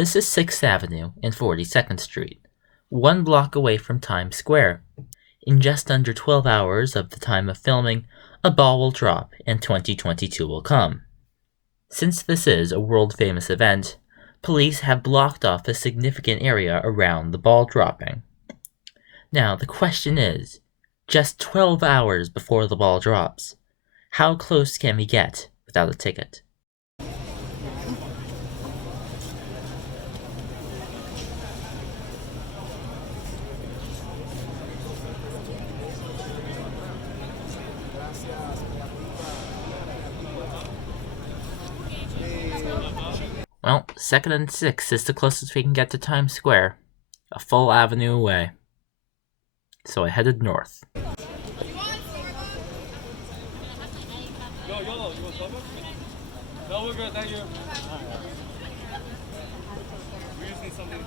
This is 6th Avenue and 42nd Street, 1 block away from Times Square. In just under 12 hours of the time of filming, a ball will drop and 2022 will come. Since this is a world-famous event, police have blocked off a significant area around the ball dropping. Now, the question is, just 12 hours before the ball drops, how close can we get without a ticket? Well, 2nd and 6th is the closest we can get to Times Square, a full avenue away. So I headed north. No, we're good, thank you. We just need something.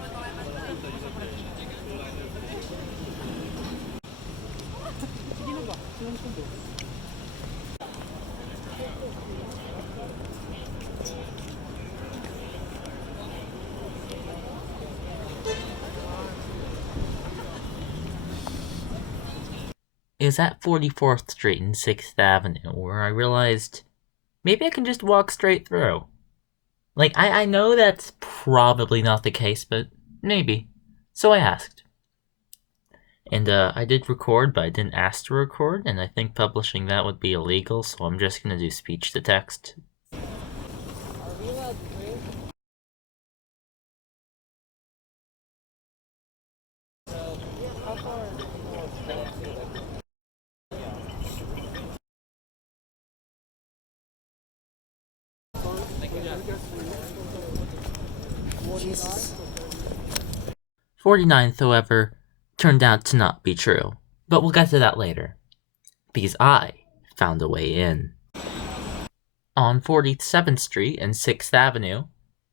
It was at 44th Street and 6th Avenue where I realized maybe I can just walk straight through. Like, I know that's probably not the case, but maybe. So I asked. And I did record, but I didn't ask to record, and I think publishing that would be illegal, so I'm just gonna do speech to text. Are we allowed to drink? How far? Jesus. 49th, however, turned out to not be true, but we'll get to that later, because I found a way in. On 47th Street and 6th Avenue,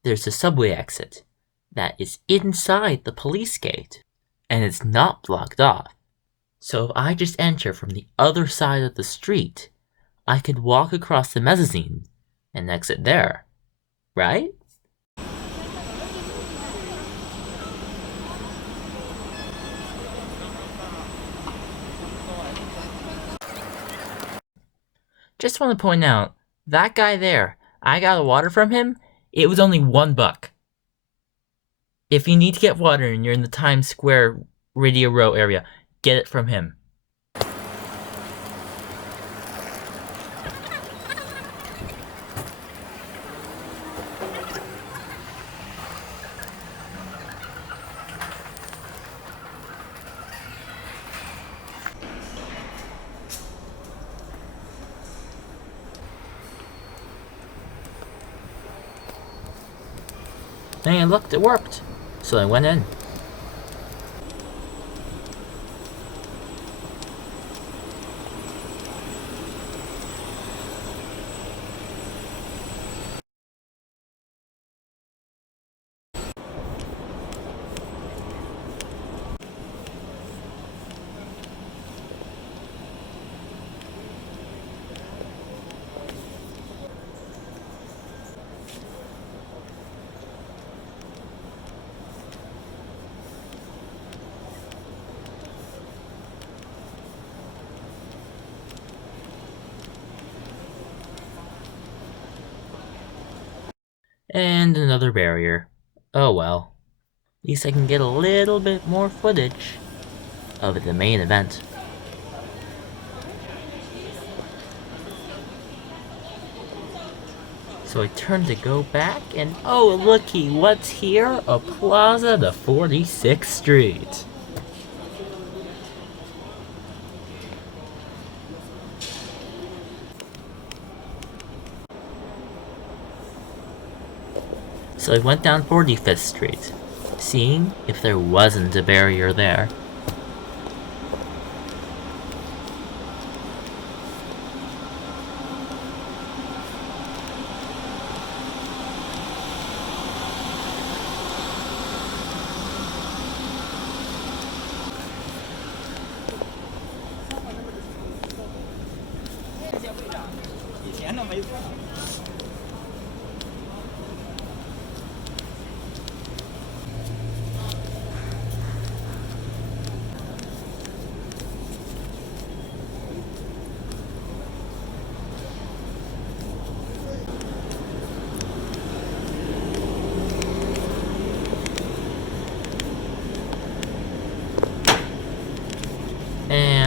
there's a subway exit that is inside the police gate, and it's not blocked off. So if I just enter from the other side of the street, I could walk across the mezzanine and exit there, right? Just want to point out, that guy there, I got a water from him, it was only $1. If you need to get water and you're in the Times Square Radio Row area, get it from him. And look, it worked. So I went in. And another barrier. Oh well. At least I can get a little bit more footage of the main event. So I turn to go back, and oh looky, what's here? A plaza to 46th Street. So I went down 45th Street, seeing if there wasn't a barrier there.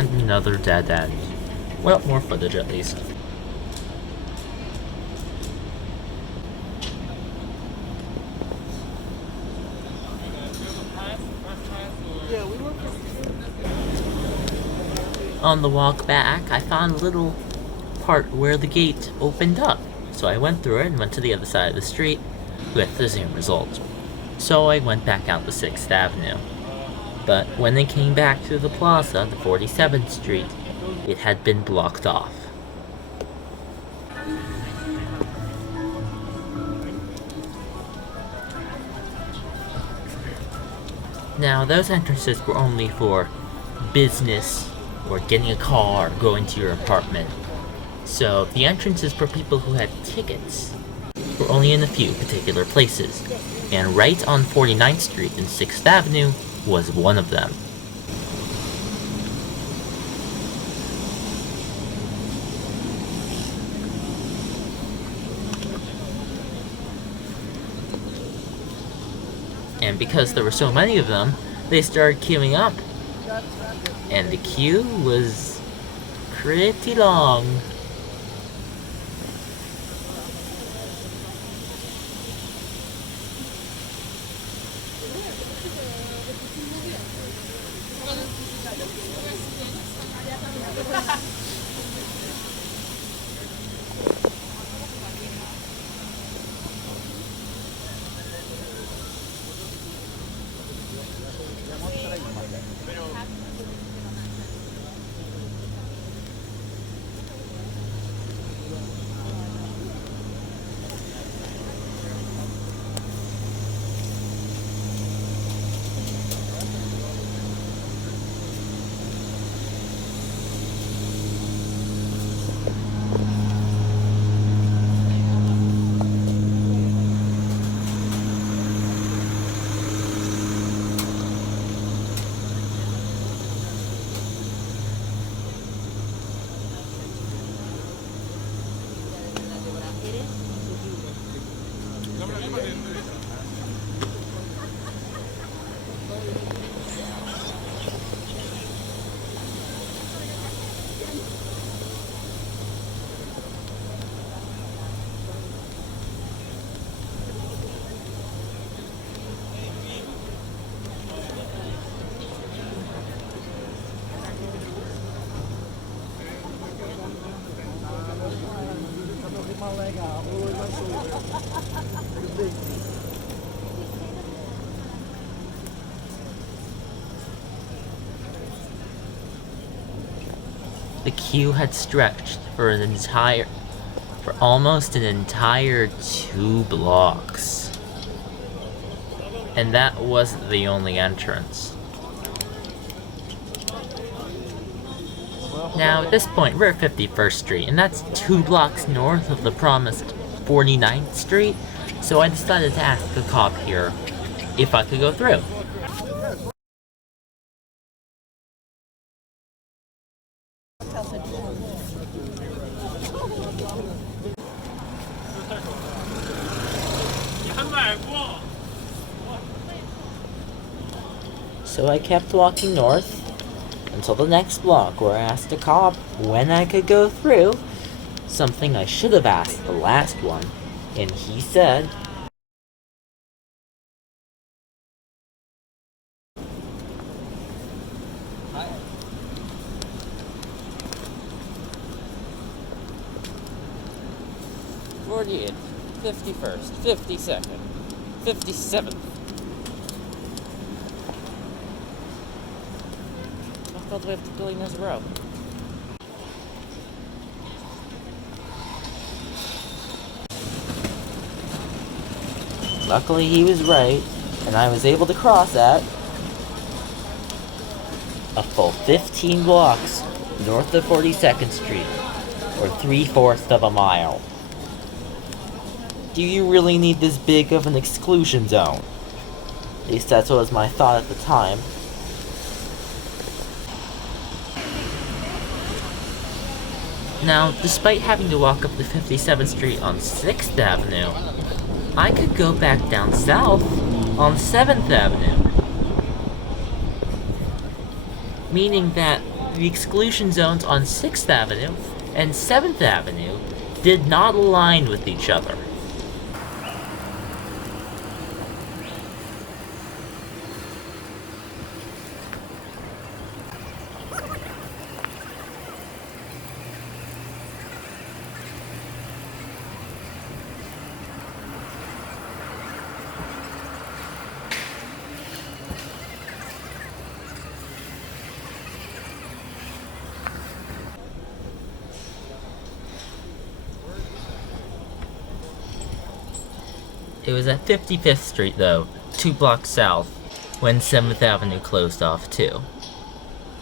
And another dead end. Well, more footage at least. Yeah, we went for On the walk back, I found a little part where the gate opened up. So I went through it and went to the other side of the street with the same result. So I went back out to 6th Avenue. But when they came back to the plaza, the 47th Street, it had been blocked off. Now, those entrances were only for business or getting a car or going to your apartment. So the entrances for people who had tickets were only in a few particular places, and right on 49th Street and 6th Avenue was one of them. And because there were so many of them, they started queuing up. And the queue was pretty long. The queue had stretched for almost an entire 2 blocks. And that wasn't the only entrance. Now, at this point, we're at 51st Street, and that's 2 blocks north of the promised 49th Street, so I decided to ask the cop here if I could go through. So I kept walking north until the next block, where I asked a cop when I could go through, something I should have asked the last one, and he said, "48th, 51st, 52nd, 57th. Walk all the way up to Billionaires Row. Luckily, he was right, and I was able to cross at a full 15 blocks north of 42nd Street, or 3/4 of a mile. Do you really need this big of an exclusion zone? At least that's what was my thought at the time. Now, despite having to walk up to 57th Street on 6th Avenue, I could go back down south on 7th Avenue. Meaning that the exclusion zones on 6th Avenue and 7th Avenue did not align with each other. It was at 55th Street, though, 2 blocks south, when 7th Avenue closed off too.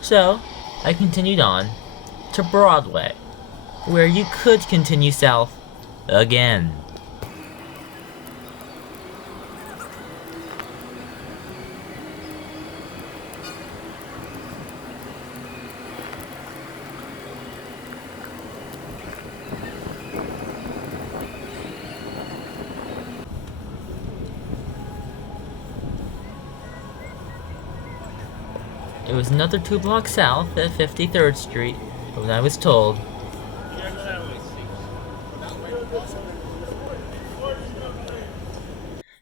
So, I continued on to Broadway, where you could continue south again. It was another 2 blocks south at 53rd Street, when I was told.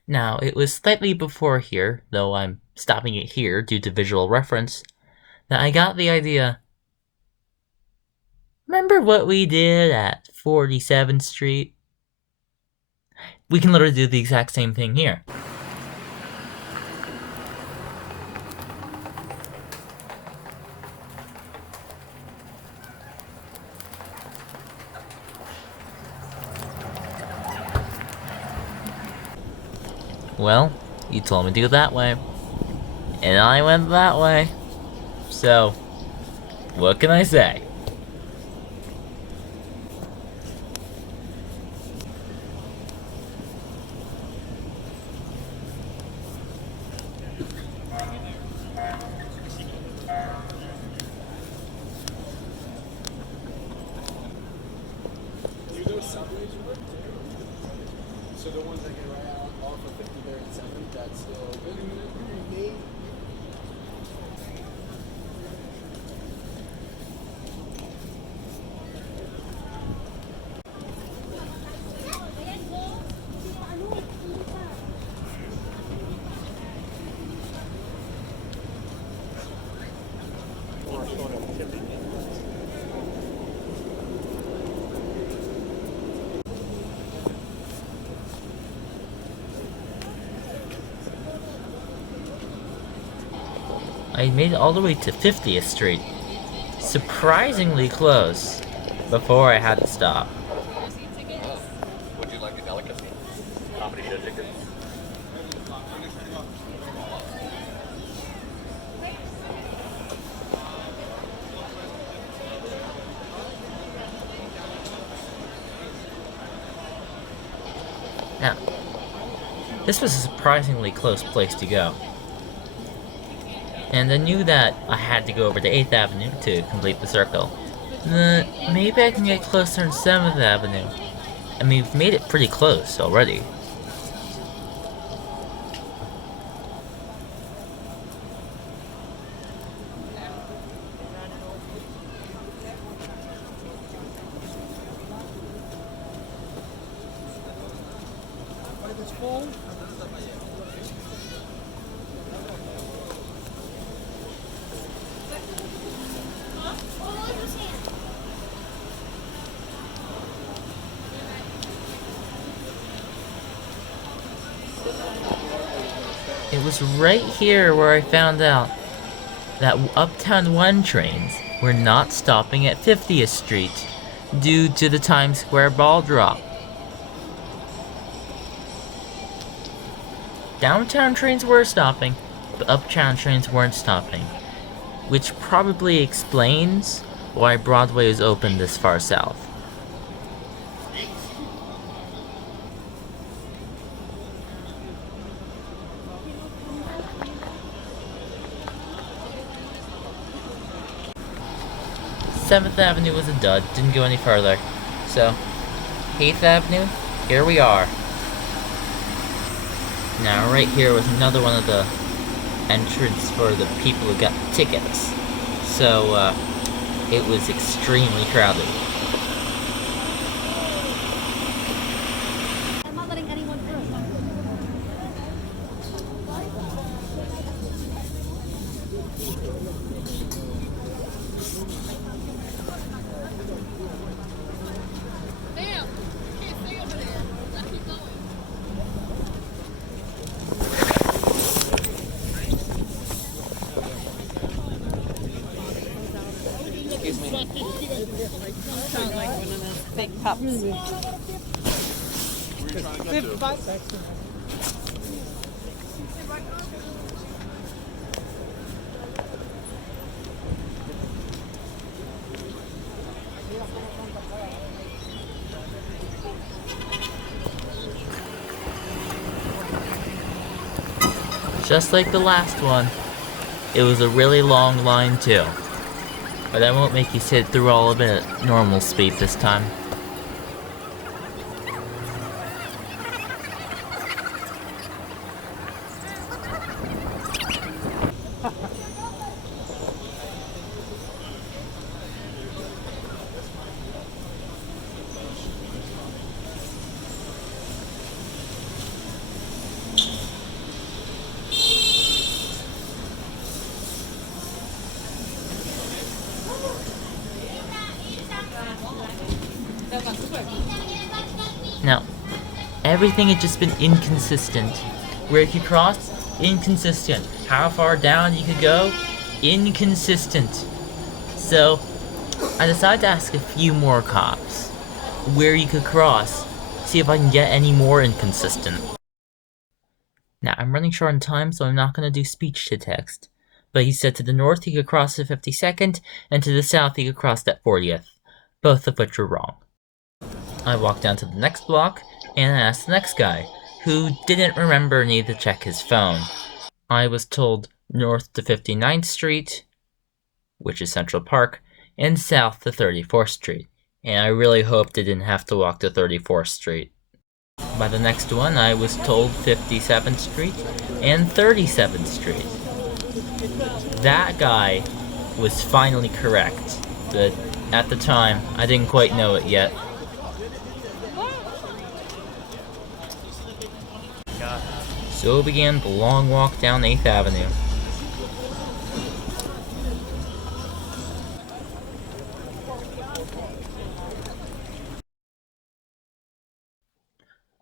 Now, it was slightly before here, though I'm stopping it here due to visual reference, that I got the idea. Remember what we did at 47th Street? We can literally do the exact same thing here. Well, you told me to go that way, and I went that way. So, what can I say? Do those subways work too? So the ones that get right out off of 53rd and 7th, that's still good. They I made it all the way to 50th Street. Surprisingly close. Before I had to stop. Would you like a delicacy? Comedy show tickets? Now, this was a surprisingly close place to go. And I knew that I had to go over to 8th Avenue to complete the circle. Maybe I can get closer in 7th Avenue. I mean, we've made it pretty close already. It was right here where I found out that Uptown 1 trains were not stopping at 50th Street due to the Times Square ball drop. Downtown trains were stopping, but Uptown trains weren't stopping, which probably explains why Broadway is open this far south. Seventh Avenue was a dud, didn't go any further. So, 8th Avenue, here we are. Now, right here was another one of the entrance for the people who got tickets. So, it was extremely crowded. I'm not letting anyone through. Sound like one of those big pups. Just like the last one, it was a really long line too. But that won't make you sit through all of it at normal speed this time. Now, everything had just been inconsistent. Where you could cross, inconsistent. How far down you could go, inconsistent. So, I decided to ask a few more cops where you could cross, see if I can get any more inconsistent. Now, I'm running short on time, so I'm not going to do speech to text. But he said to the north he could cross at 52nd, and to the south he could cross at 40th, both of which were wrong. I walked down to the next block, and I asked the next guy, who didn't remember need to check his phone. I was told north to 59th Street, which is Central Park, and south to 34th Street, and I really hoped I didn't have to walk to 34th Street. By the next one, I was told 57th Street and 37th Street. That guy was finally correct, but at the time, I didn't quite know it yet. So began the long walk down 8th Avenue.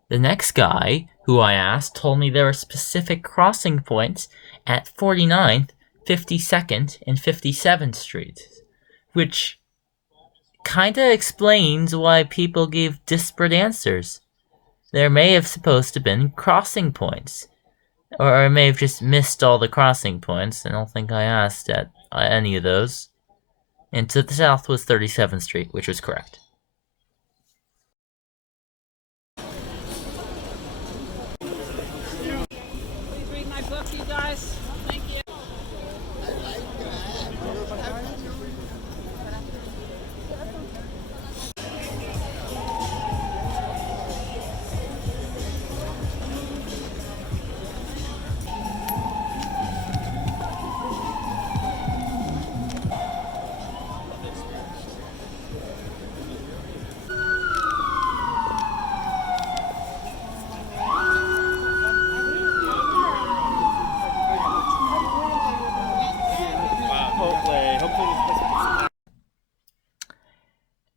The next guy, who I asked, told me there were specific crossing points at 49th, 52nd, and 57th Street, which kinda explains why people gave disparate answers. There may have supposed to been crossing points, or I may have just missed all the crossing points. I don't think I asked at any of those. And to the south was 37th Street, which was correct. Please read my book, you guys. Thank you.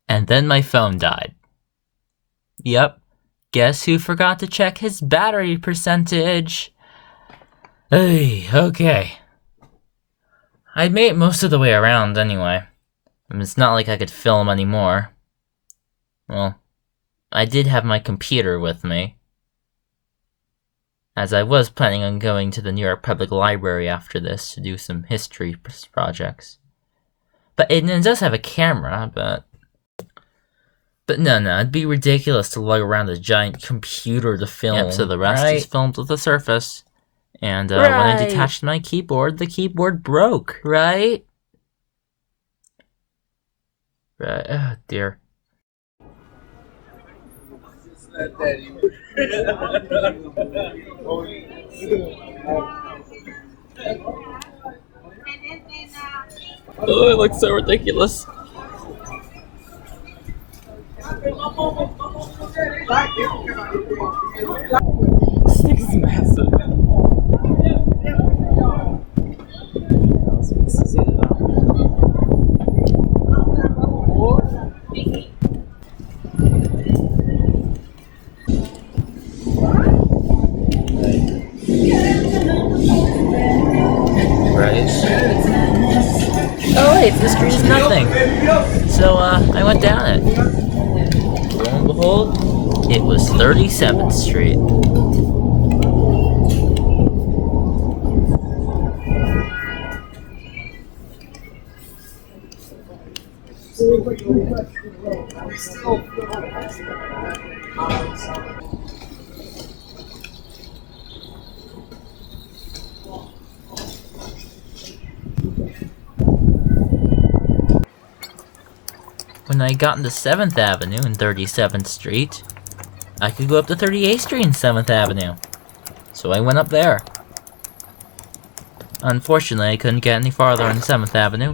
And then my phone died. Yep. Guess who forgot to check his battery percentage? Hey, okay. I'd made it most of the way around anyway. It's not like I could film anymore. Well, I did have my computer with me, as I was planning on going to the New York Public Library after this to do some history projects. But it does have a camera, but no, it'd be ridiculous to lug around a giant computer to film. Yep, so the rest is filmed with the Surface. And when I detached my keyboard, the keyboard broke, right? Right, oh dear. Oh, it looks so ridiculous. This thing is massive. Right. Oh wait, this street is nothing. So I went down it. Lo and behold, it was 37th Street. When I got into 7th Avenue and 37th Street, I could go up to 38th Street and 7th Avenue. So I went up there. Unfortunately, I couldn't get any farther on 7th Avenue,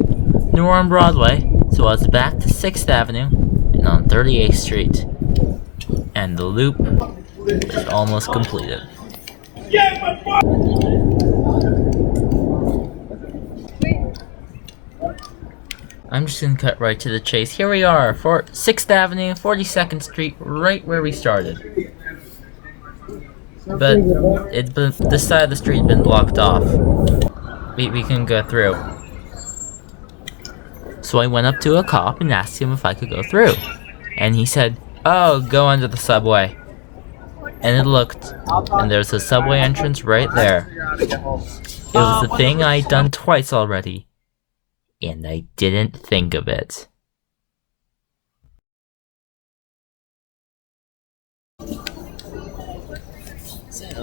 nor on Broadway, so I was back to 6th Avenue and on 38th Street. And the loop was almost completed. I'm just gonna cut right to the chase. Here we are, 6th Avenue, 42nd Street, right where we started. But this side of the street had been blocked off. We couldn't go through. So I went up to a cop and asked him if I could go through. And he said, "Oh, go under the subway." And it looked, and there's a subway entrance right there. It was the thing I'd done twice already. And I didn't think of it.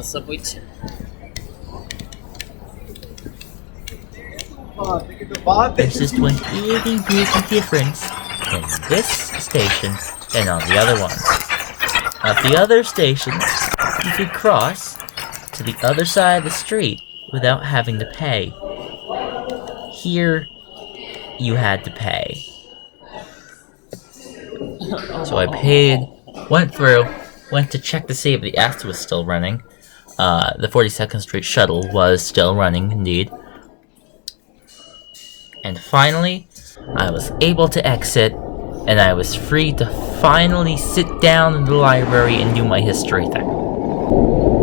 Subway 2. There's just 180 degrees of difference in this station than on the other ones. At the other stations, you could cross to the other side of the street without having to pay. Here, you had to pay. So I paid, went through, went to check to see if the Astor was still running. The 42nd Street shuttle was still running, indeed. And finally, I was able to exit, and I was free to finally sit down in the library and do my history thing.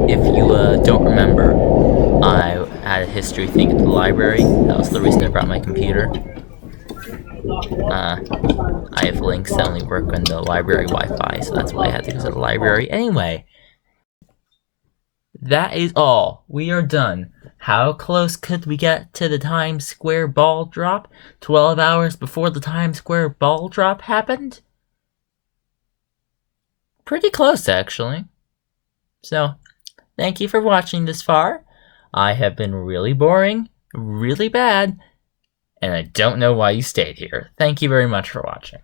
If you don't remember, I had a history thing at the library. That was the reason I brought my computer. I have links that only work on the library Wi-Fi, so that's why I had to go to the library. Anyway, that is all. We are done. How close could we get to the Times Square ball drop 12 hours before the Times Square ball drop happened? Pretty close, actually. So, thank you for watching this far. I have been really boring, really bad, and I don't know why you stayed here. Thank you very much for watching.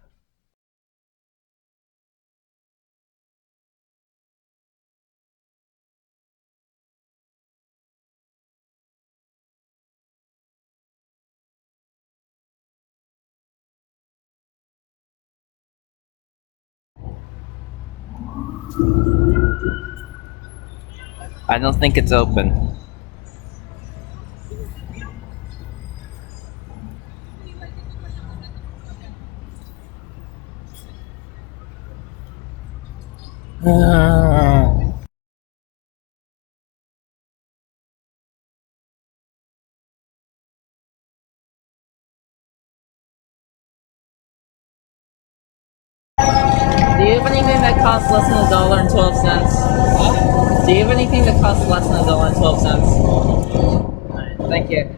I don't think it's open. Do you have anything that costs less than $1.12? Do you have anything that costs less than $1.12? Alright, thank you.